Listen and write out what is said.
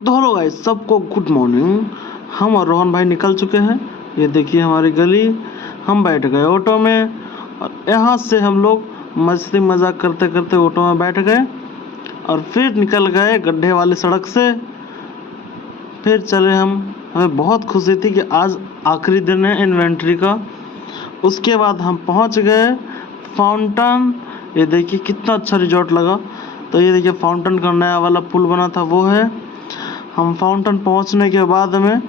तो hello guys, सबको good morning. हम और रोहन भाई निकल चुके हैं। ये देखिए हमारी गली। हम बैठ गए ऑटो में और यहाँ से हम लोग मस्ती मजाक करते करते ऑटो में बैठ गए और फिर निकल गए गड्ढे वाली सड़क से। फिर चले हम। हमें बहुत खुशी थी कि आज आखिरी दिन है इन्वेंट्री का। उसके बाद हम पहुँच गए फाउंटेन। ये देखिए कितना अच्छा रिजॉर्ट लगा। तो ये देखिए फाउंटेन का नया वाला पुल बना था वो है। हम फाउंटेन पहुंचने के बाद में